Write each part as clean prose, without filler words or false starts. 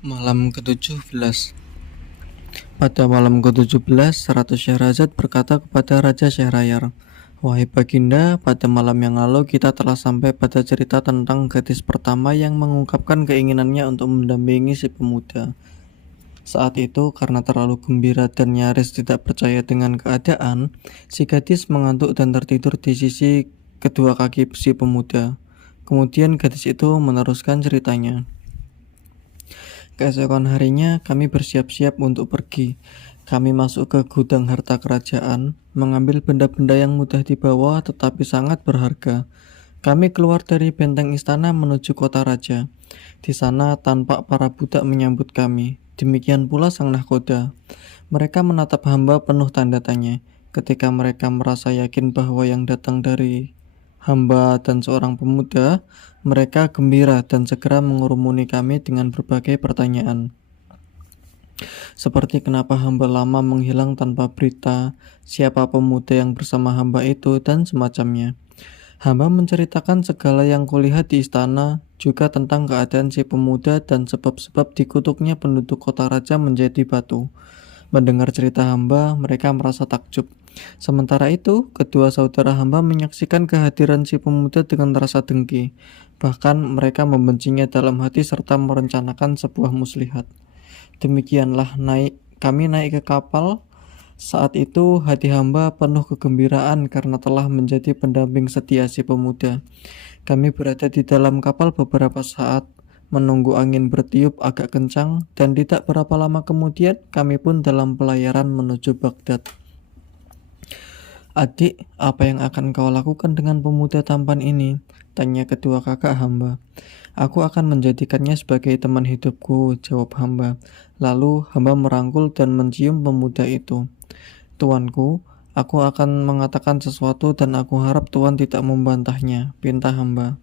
Malam ke-17. Pada malam ke-17, Ratu Syahrazad berkata kepada Raja Syahryar, "Wahai Baginda, pada malam yang lalu kita telah sampai pada cerita tentang gadis pertama yang mengungkapkan keinginannya untuk mendampingi si pemuda. Saat itu, karena terlalu gembira dan nyaris tidak percaya dengan keadaan, si gadis mengantuk dan tertidur di sisi kedua kaki si pemuda. Kemudian gadis itu meneruskan ceritanya. Keesokan harinya kami bersiap-siap untuk pergi. Kami masuk ke gudang harta kerajaan, mengambil benda-benda yang mudah dibawa tetapi sangat berharga. Kami keluar dari benteng istana menuju kota raja. Di sana tampak para budak menyambut kami. Demikian pula sang nahkoda. Mereka menatap hamba penuh tanda tanya. Ketika mereka merasa yakin bahwa yang datang dari hamba dan seorang pemuda, mereka gembira dan segera mengurumuni kami dengan berbagai pertanyaan. Seperti kenapa hamba lama menghilang tanpa berita, siapa pemuda yang bersama hamba itu, dan semacamnya. Hamba menceritakan segala yang kulihat di istana, juga tentang keadaan si pemuda dan sebab-sebab dikutuknya penduduk kota raja menjadi batu. Mendengar cerita hamba, mereka merasa takjub. Sementara itu, kedua saudara hamba menyaksikan kehadiran si pemuda dengan rasa dengki. Bahkan mereka membencinya dalam hati serta merencanakan sebuah muslihat. Demikianlah kami naik ke kapal. Saat itu hati hamba penuh kegembiraan karena telah menjadi pendamping setia si pemuda. Kami berada di dalam kapal beberapa saat, menunggu angin bertiup agak kencang, dan tidak berapa lama kemudian kami pun dalam pelayaran menuju Baghdad. "Adik, apa yang akan kau lakukan dengan pemuda tampan ini?" tanya kedua kakak hamba. "Aku akan menjadikannya sebagai teman hidupku," jawab hamba. Lalu hamba merangkul dan mencium pemuda itu. "Tuanku, aku akan mengatakan sesuatu dan aku harap Tuan tidak membantahnya," pinta hamba.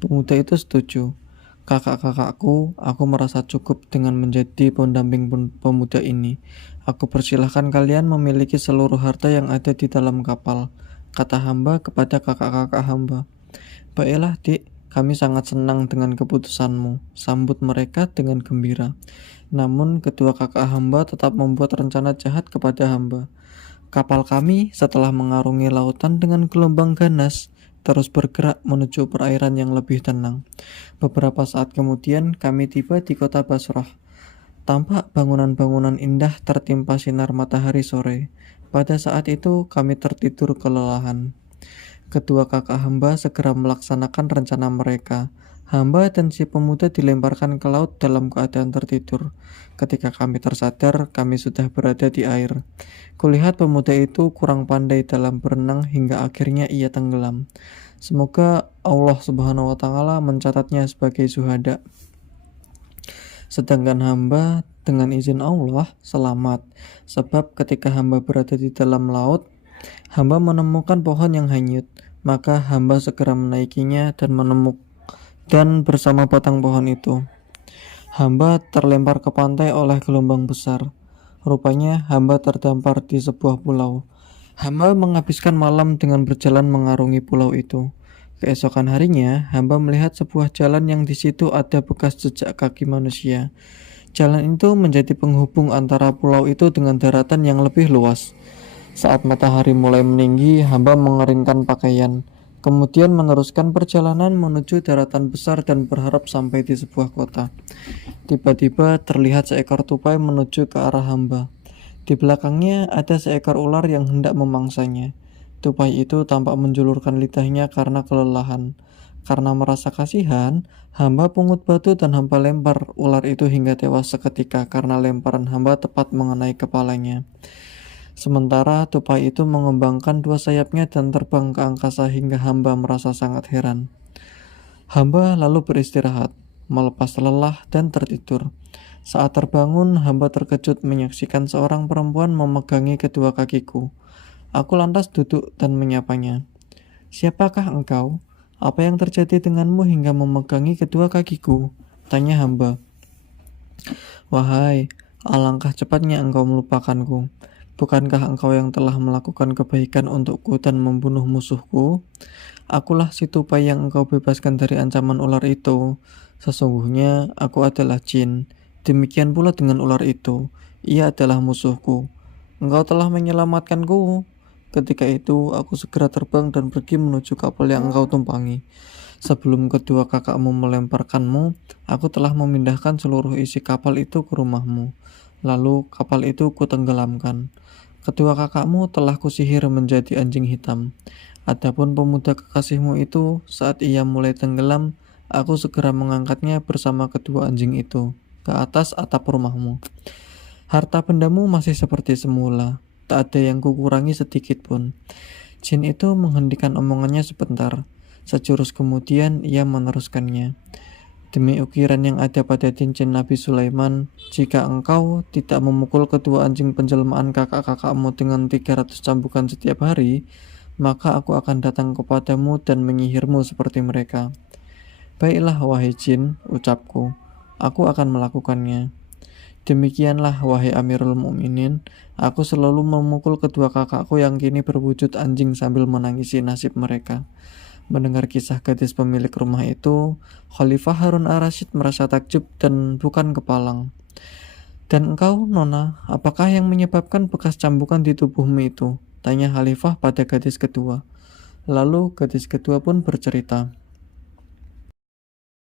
Pemuda itu setuju. "Kakak-kakakku, aku merasa cukup dengan menjadi pendamping pemuda ini. Aku persilahkan kalian memiliki seluruh harta yang ada di dalam kapal," kata hamba kepada kakak-kakak hamba. "Baiklah, Dik, kami sangat senang dengan keputusanmu," sambut mereka dengan gembira. Namun kedua kakak hamba tetap membuat rencana jahat kepada hamba. Kapal kami setelah mengarungi lautan dengan gelombang ganas, terus bergerak menuju perairan yang lebih tenang. Beberapa saat kemudian kami tiba di kota Basrah. Tampak bangunan-bangunan indah tertimpa sinar matahari sore. Pada saat itu kami tertidur kelelahan. Kedua kakak hamba segera melaksanakan rencana mereka. Hamba dan si pemuda dilemparkan ke laut dalam keadaan tertidur. Ketika kami tersadar, kami sudah berada di air. Kulihat pemuda itu kurang pandai dalam berenang hingga akhirnya ia tenggelam. Semoga Allah Subhanahu wa Ta'ala mencatatnya sebagai syuhada. Sedangkan hamba dengan izin Allah selamat, sebab ketika hamba berada di dalam laut, hamba menemukan pohon yang hanyut. Maka hamba segera menaikinya dan bersama batang pohon itu, hamba terlempar ke pantai oleh gelombang besar. Rupanya hamba terdampar di sebuah pulau. Hamba menghabiskan malam dengan berjalan mengarungi pulau itu. Keesokan harinya, hamba melihat sebuah jalan yang di situ ada bekas jejak kaki manusia. Jalan itu menjadi penghubung antara pulau itu dengan daratan yang lebih luas. Saat matahari mulai meninggi, hamba mengeringkan pakaian, kemudian meneruskan perjalanan menuju daratan besar dan berharap sampai di sebuah kota. Tiba-tiba terlihat seekor tupai menuju ke arah hamba. Di belakangnya ada seekor ular yang hendak memangsanya. Tupai itu tampak menjulurkan lidahnya karena kelelahan. Karena merasa kasihan, hamba pungut batu dan hamba lempar ular itu hingga tewas seketika karena lemparan hamba tepat mengenai kepalanya. Sementara tupai itu mengembangkan dua sayapnya dan terbang ke angkasa hingga hamba merasa sangat heran. Hamba lalu beristirahat, melepas lelah dan tertidur. Saat terbangun, hamba terkejut menyaksikan seorang perempuan memegangi kedua kakiku. Aku lantas duduk dan menyapanya. "Siapakah engkau? Apa yang terjadi denganmu hingga memegangi kedua kakiku?" tanya hamba. "Wahai, alangkah cepatnya engkau melupakanku. Bukankah engkau yang telah melakukan kebaikan untukku dan membunuh musuhku? Akulah si tupai yang engkau bebaskan dari ancaman ular itu. Sesungguhnya aku adalah jin. Demikian pula dengan ular itu, ia adalah musuhku. Engkau telah menyelamatkanku. Ketika itu, aku segera terbang dan pergi menuju kapal yang engkau tumpangi. Sebelum kedua kakakmu melemparkanmu, aku telah memindahkan seluruh isi kapal itu ke rumahmu. Lalu kapal itu kutenggelamkan. Kedua kakakmu telah kusihir menjadi anjing hitam. Adapun pemuda kekasihmu itu, saat ia mulai tenggelam, aku segera mengangkatnya bersama kedua anjing itu ke atas atap rumahmu. Harta bendamu masih seperti semula, tak ada yang kukurangi sedikit pun. Jin itu menghentikan omongannya sebentar. Sejurus kemudian ia meneruskannya. Demi ukiran yang ada pada cincin Nabi Sulaiman, jika engkau tidak memukul kedua anjing penjelmaan kakak-kakakmu dengan 300 cambukan setiap hari, maka aku akan datang kepadamu dan menyihirmu seperti mereka. Baiklah wahai jin, ucapku, aku akan melakukannya. Demikianlah wahai Amirul Mukminin, aku selalu memukul kedua kakakku yang kini berwujud anjing sambil menangisi nasib mereka. Mendengar kisah gadis pemilik rumah itu, Khalifah Harun ar-Rasyid merasa takjub dan bukan kepalang. Dan engkau, Nona, apakah yang menyebabkan bekas cambukan di tubuhmu itu? Tanya Khalifah pada gadis kedua. Lalu gadis kedua pun bercerita.